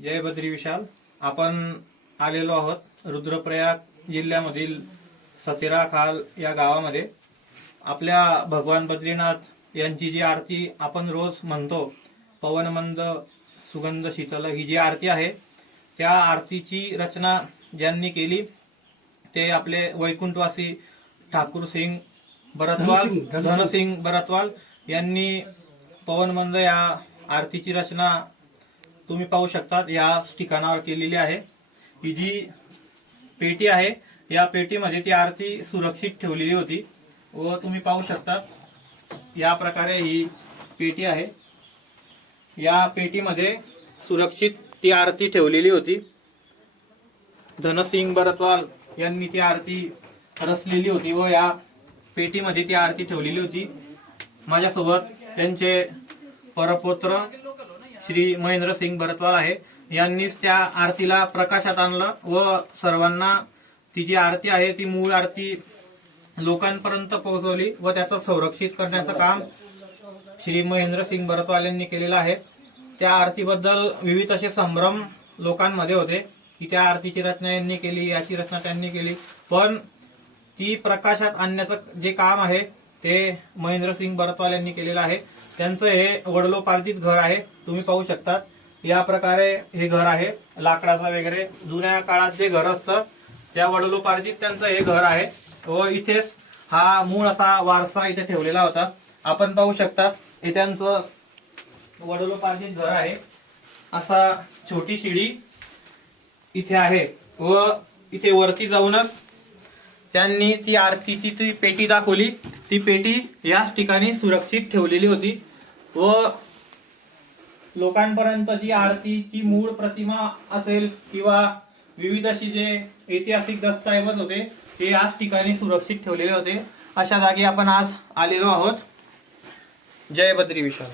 जय बद्री विशाल. आपण आलेलो आहोत रुद्रप्रयाग जिल्ह्यामधील सतेरा खाल या गावामध्ये. आपल्या भगवान बद्रीनाथ यांची जी आरती आपण रोज म्हणतो, पवनमंद सुगंध शीतल, ही जी आरती आहे त्या आरतीची रचना ज्यांनी केली ते आपले वैकुंठवासी ठाकूर सिंग बरतवाल, धनसिंग बरतवाल यांनी पवनमंद या आरतीची रचना तुम्ही पाहू शकता या ठिकाणावर केलेली आहे. ही जी पेटी आहे या पेटीमध्ये ती आरती सुरक्षित ठेवलेली होती व तुम्ही पाहू शकता या प्रकारे ही पेटी आहे. या पेटीमध्ये सुरक्षित ती आरती ठेवलेली होती. धनसिंग बरतवाल यांनी ती आरती रचलेली होती व या पेटीमध्ये ती आरती ठेवलेली होती. माझ्यासोबत त्यांचे परपुत्र श्री महेंद्र सिंग बरतवाल आहे. यांनीच त्या आरतीला प्रकाशात आणलं व सर्वांना ती जी आरती आहे ती मूळ आरती लोकांपर्यंत पोहोचवली व त्याचं संरक्षित करण्याचं काम श्री महेंद्र सिंग बरतवाल यांनी केलेलं आहे. त्या आरतीबद्दल विविध असे संभ्रम लोकांमध्ये होते की त्या आरतीची रचना यांनी केली, याची रचना त्यांनी केली, पण ती प्रकाशात आणण्याचं जे काम आहे ते महेंद्र सिंग बरतवाल यांनी केलेलं आहे. त्यांचं हे वडिलोपार्जित घर आहे. तुम्ही पाहू शकता या प्रकारे हे घर आहे. लाकडाचा वगैरे जुन्या काळात जे घर असतं त्या वडिलोपार्जित त्यांचं हे घर आहे व इथेच हा मूळ असा वारसा इथे ठेवलेला होता. आपण पाहू शकता हे त्यांचं वडिलोपार्जित घर आहे. असा छोटी शिडी इथे आहे व इथे वरती जाऊनच त्यांनी ती आरतीची ती पेटी दाखवली. ती पेटी याच ठिकाणी सुरक्षित ठेवलेली होती व लोकांपर्यंत जी आरतीची मूळ प्रतिमा असेल किंवा विविध अशी जे ऐतिहासिक दस्तऐवज होते ते याच ठिकाणी सुरक्षित ठेवलेले होते. अशा जागी आपण आज आलेलो आहोत. जय बद्री विशाल.